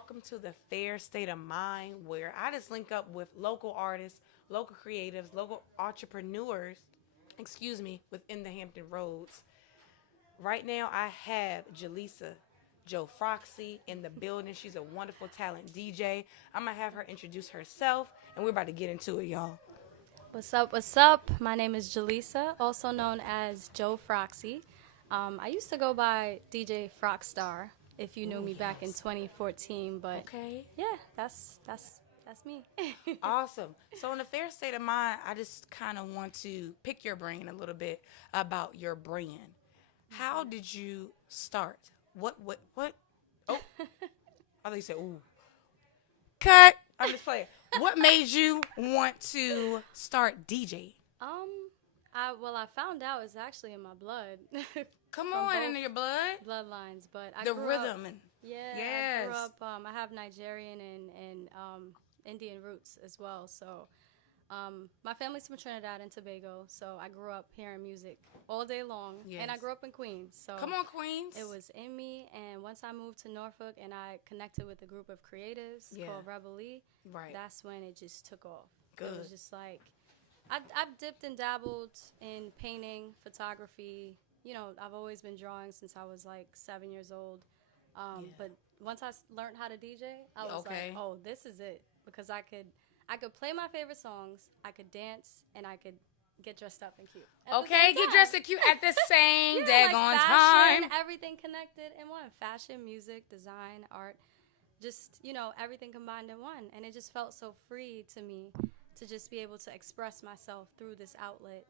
welcome to the Fair State of Mind, where I just link up with local artists, local creatives, local entrepreneurs, within the Hampton Roads. Right now, I have Jelisa, Joe Froxy in the building. She's a wonderful talent DJ. I'm gonna have her introduce herself, and we're about to get into it, y'all. What's up? What's up? My name is Jelisa, also known as Joe Froxy. I used to go by DJ Frockstar, if you knew Ooh, me back in yes. 2014. But Okay. yeah, that's me. Awesome. So in the Fair State of Mind, I just kind of want to pick your brain a little bit about your brand. How did you start? What? Oh, I thought you said, ooh. Cut. I'm just playing. What made you want to start DJ? um, I found out it's actually in my blood. Come From on, both into your blood. bloodlines, but I The grew rhythm up. and Yeah, I grew yes. up. I have Nigerian and Indian roots as well. So my family's from Trinidad and Tobago, so I grew up hearing music all day long, and I Yes. grew up in Queens. So Come on, Queens. it was in me, and once I moved to Norfolk and I connected with a group of creatives Yeah. called Rebel, Right. that's when it just took off. It Good. was just like I've dipped and dabbled in painting, photography. You know, I've always been drawing since I was like 7 years old. Yeah. But once I learned how to DJ, I was Okay. like, oh, this is it, because I could play my favorite songs, I could dance, and I could get dressed up and cute. At the Okay, same get time. dressed and cute at the same Yeah, daggone like fashion, time. everything connected in one. Fashion, music, design, art, just, everything combined in one. And it just felt so free to me to just be able to express myself through this outlet.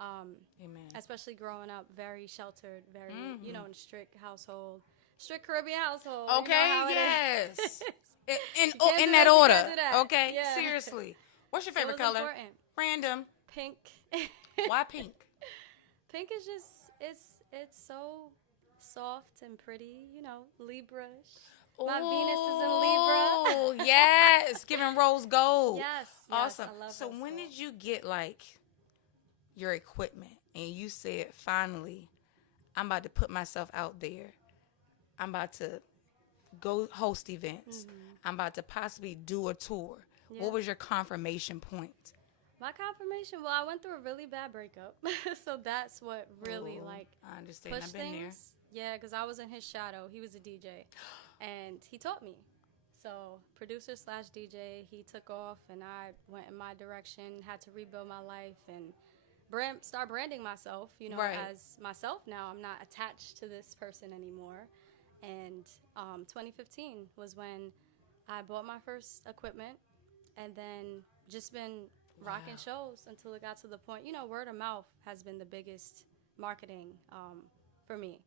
Amen. Especially growing up very sheltered, very, Mhm. in a strict household, strict Caribbean household. You know Okay, how it yes. is. In You can't in do that this, you order. can't do that. Okay, Yeah. seriously. What's your So it favorite was color? important. Random. Pink. Why pink? Pink is just it's so soft and pretty, Libra-ish. My Venus is in Libra. Oh, yes, giving rose gold. Yes, Awesome. I love So rose when gold. did you get like your equipment and you said finally I'm about to put myself out there. I'm about to go host events. I'm about to possibly do a tour. Yeah. What was your confirmation point? My confirmation, well, I went through a really bad breakup. So that's what really Oh, like I understand. pushed I've been there. things. Yeah, because I was in his shadow. He was a DJ, and he taught me. So producer slash DJ, he took off, and I went in my direction. Had to rebuild my life and start branding myself. Right. As myself now. I'm not attached to this person anymore. And 2015 was when I bought my first equipment, and then just been rocking shows until it got to the point. Word of mouth has been the biggest marketing for me.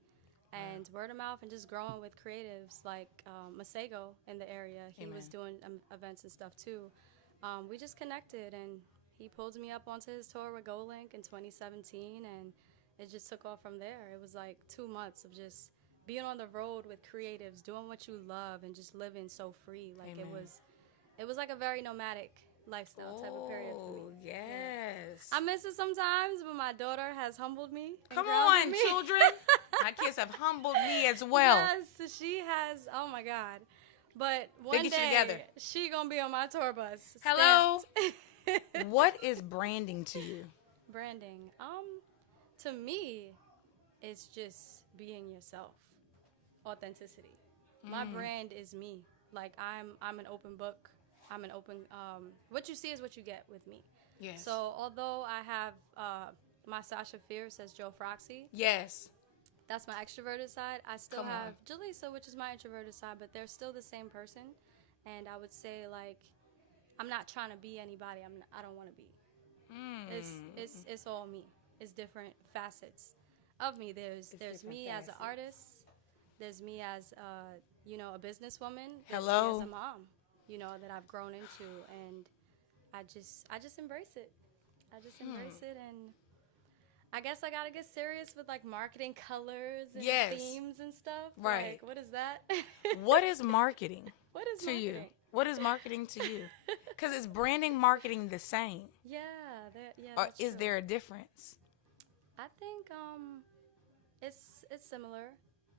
And word of mouth and just growing with creatives like Masego in the area. He was doing events and stuff too. We just connected, and he pulled me up onto his tour with GoLink in 2017, and it just took off from there. It was like 2 months of just being on the road with creatives, doing what you love, and just living so free. Like Amen. it was like a very nomadic lifestyle type of period for Oh, me. yes. I miss it sometimes, but my daughter has humbled me. And Come grounded on, me. children. My kids have humbled me as well. Yes, she has. Oh my God! But one get you day together. she gonna be on my tour bus. Hello? Stamped. What is branding to you? Branding. To me, it's just being yourself. Authenticity. My brand is me. Like I'm an open book. I'm an open. What you see is what you get with me. Yes. So although I have my Sasha Fierce as Joe Froxy, Yes. that's my extroverted side. I still Come have Jelisa, which is my introverted side, but they're still the same person. And I would say, like, I'm not trying to be anybody. I don't want to be. It's all me. It's different facets of me. There's different me as an facets. artist. There's me as a businesswoman. There's Hello. me as a mom. That I've grown into, and I just embrace it. I just embrace it, and I guess I gotta get serious with like marketing colors and Yes. themes and stuff. Right. Like, what is that? What is marketing What is to you? marketing? What is marketing to you? Because is branding marketing the same? Yeah, Or that's is true. there a difference? I think it's similar.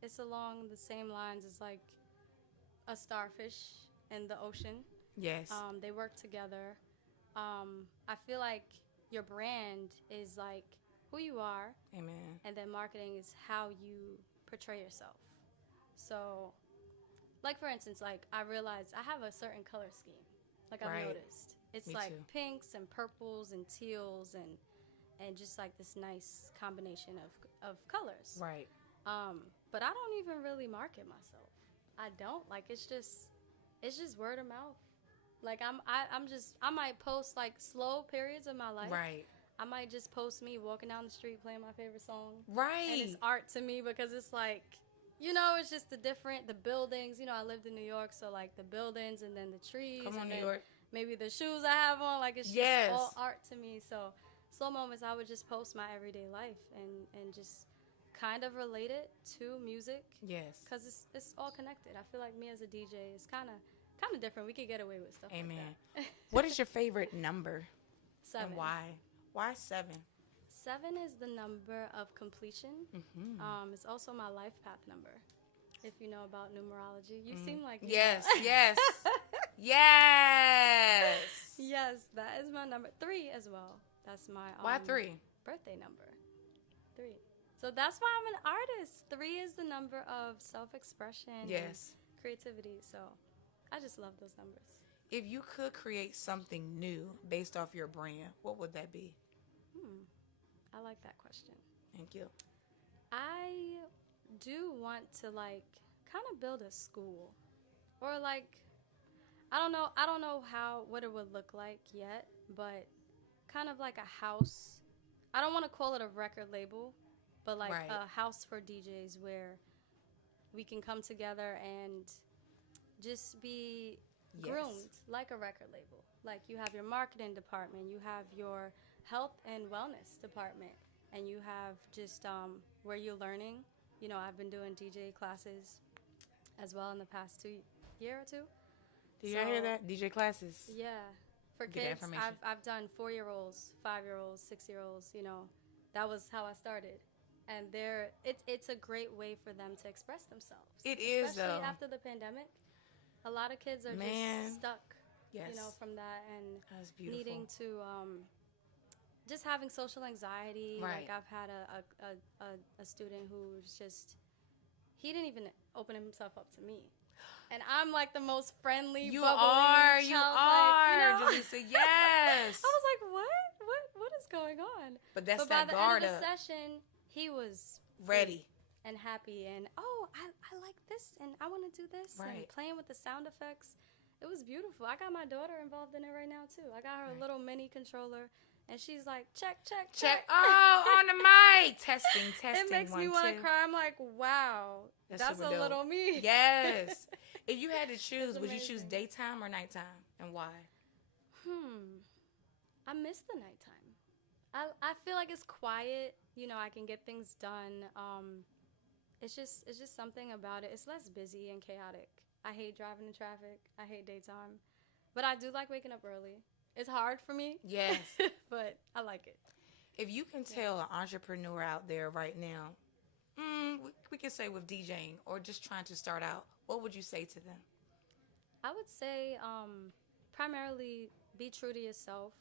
It's along the same lines as like a starfish in the ocean. Yes. They work together. I feel like your brand is like who you are, Amen. and then marketing is how you portray yourself. So, like for instance, like I realized I have a certain color scheme. Like I've Right. noticed, it's Me like too. pinks and purples and teals and just like this nice combination of colors. Right. But I don't even really market myself. I don't like it's just word of mouth. Like I might post like slow periods of my life. Right. I might just post me walking down the street playing my favorite song. Right. And it's art to me because it's like, you know, it's just the buildings. You know, I lived in New York, so like the buildings and then the trees. Come on, and New then York. maybe the shoes I have on. Like it's Yes. just all art to me. So slow moments, I would just post my everyday life and just kind of relate it to music Yes. because it's all connected. I feel like me as a DJ is kind of different. We could get away with stuff Amen. like that. What is your favorite number 7. and why? Why 7? 7 is the number of completion. Mm-hmm. It's also my life path number. If you know about numerology, you seem like you Yes. know. Yes. Yes. Yes, that is my number. 3 as well. That's my Why 3? birthday number. 3. So that's why I'm an artist. 3 is the number of self-expression. Yes. And creativity. So I just love those numbers. If you could create something new based off your brand, what would that be? I like that question. Thank you. I do want to like kind of build a school or like I don't know what it would look like yet, but kind of like a house. I don't want to call it a record label, but like Right. a house for DJs where we can come together and just be Yes. groomed like a record label. Like you have your marketing department, you have your health and wellness department, and you have just where you're learning. You know, I've been doing DJ classes as well in the past year or two. Do you hear that? DJ classes. Yeah. For Get that kids, information. I've done 4-year-olds, 5-year-olds, 6-year-olds, you know. That was how I started. And it's a great way for them to express themselves. It is, Especially though. after the pandemic. A lot of kids are Man. just stuck, Yes. you know, from that and That's beautiful. needing to just having social anxiety. Right. Like I've had a student who's just he didn't even open himself up to me. And I'm like the most friendly, You bubbly, are. You childlike, are, you know? Jelisa. Yes. I was like, what is going on? But that's But by that the guard end of up. the session, he was Ready. and happy and I like this and I want to do this and Right. playing with the sound effects. It was beautiful. I got my daughter involved in it right now too. I got her a little mini controller and she's like check. Oh, on the mic. Testing. It makes me want to cry. I'm like, wow, that's a super dope. little me. Yes. If you had to choose, That's would you choose amazing. daytime or nighttime, and why? I miss the nighttime. I feel like it's quiet. You know, I can get things done. It's just something about it. It's less busy and chaotic. I hate driving in traffic. I hate daytime. But I do like waking up early. It's hard for me. Yes. But I like it. If you can tell an entrepreneur out there right now, we can say with DJing or just trying to start out, what would you say to them? I would say primarily be true to yourself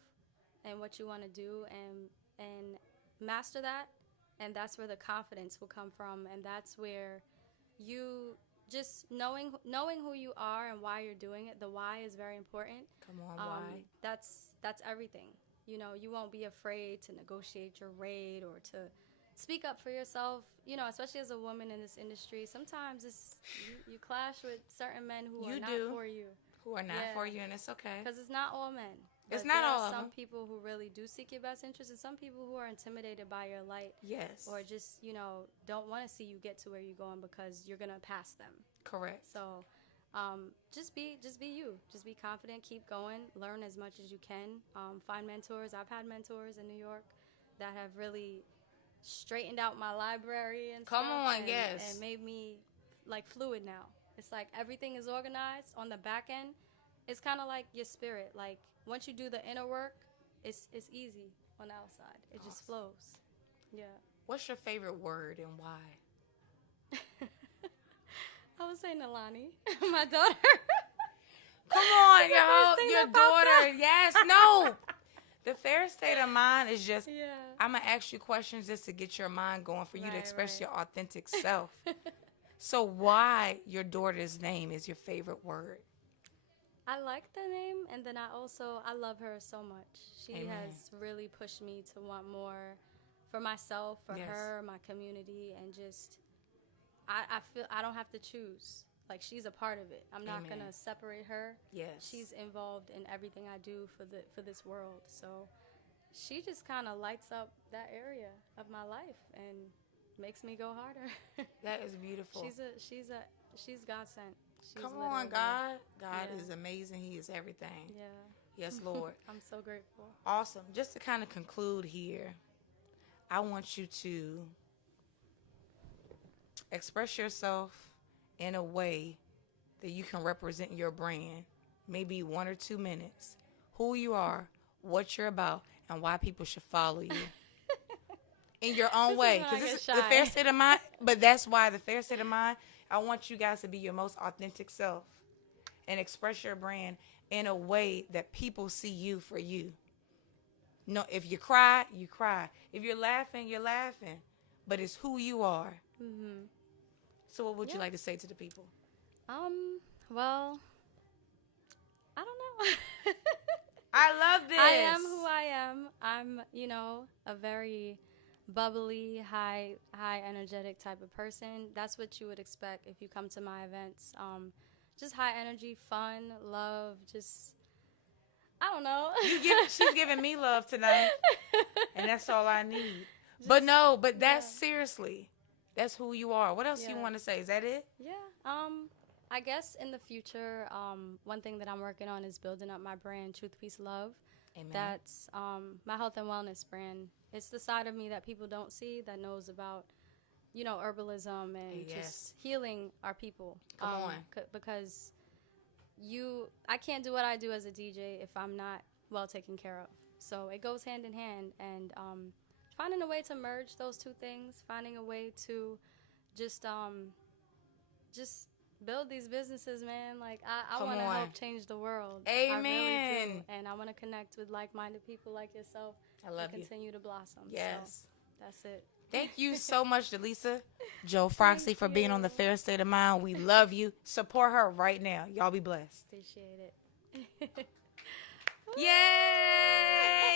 and what you want to do and master that. And that's where the confidence will come from. And that's where you just knowing who you are and why you're doing it. The why is very important. Come on, why? That's everything. You know, you won't be afraid to negotiate your rate or to speak up for yourself. You know, especially as a woman in this industry, sometimes you clash with certain men who You are not do. for you. Who are not Yeah. for you, and it's okay. Because it's not all men. It's But not there all are of some them. people who really do seek your best interest and some people who are intimidated by your light Yes. or just, you know, don't want to see you get to where you're going because you're going to pass them. Correct. So just be you. Just be confident. Keep going. Learn as much as you can. Find mentors. I've had mentors in New York that have really straightened out my library and Come stuff on, and, yes. and made me like fluid now. It's like everything is organized on the back end. It's kind of like your spirit. Like once you do the inner work, it's easy on the outside. It just flows. Yeah. What's your favorite word and why? I was saying Alani, my daughter. Come on, First your thing that popped daughter. up. Yes, no. The fair state of mind is just, Yeah. I'm going to ask you questions just to get your mind going for you to Right, express right. your authentic self. So why your daughter's name is your favorite word? I like the name, and then I love her so much. She Amen. has really pushed me to want more for myself, for Yes. her, my community, and just I feel I don't have to choose. Like, she's a part of it. I'm not Amen. gonna separate her. Yes. She's involved in everything I do for this world. So she just kind of lights up that area of my life and makes me go harder. That is beautiful. She's God sent. She's Come on, literally- God. God Yeah. is amazing. He is everything. Yeah. Yes, Lord. I'm so grateful. Awesome. Just to kind of conclude here, I want you to express yourself in a way that you can represent your brand. Maybe 1 or 2 minutes. Who you are, what you're about, and why people should follow you. In your own This is way. when I Because get this is the shy. fair state of mind. But that's why the fair state of mind, I want you guys to be your most authentic self and express your brand in a way that people see you for you. No, if you cry, you cry. If you're laughing, you're laughing. But it's who you are. Mm-hmm. So what would you Yeah. like to say to the people? Well, I don't know. I love this. I am who I am. I'm, a very bubbly, high energetic type of person. That's what you would expect if you come to my events. Just high energy, fun, love, just I don't know. She's giving me love tonight, and that's all I need. But that's seriously, that's who you are. What else you Yeah. want to say? Is that it? Yeah. I guess in the future, one thing that I'm working on is building up my brand, Truth, Peace, Love. Amen. That's my health and wellness brand. It's the side of me that people don't see, that knows about, herbalism and Yes. just healing our people. Come on. Because I can't do what I do as a DJ if I'm not well taken care of. So it goes hand in hand, and finding a way to merge those two things, finding a way to just build these businesses, man. Like, I Come want to on. help change the world. Amen. I really do. And I want to connect with like-minded people like yourself. I love and you. continue to blossom. Yes. So that's it. Thank you so much, Jelisa, Joe Froxy, Thank for being on the you. Fair State of Mind. We love you. Support her right now. Y'all be blessed. Appreciate it. Yay!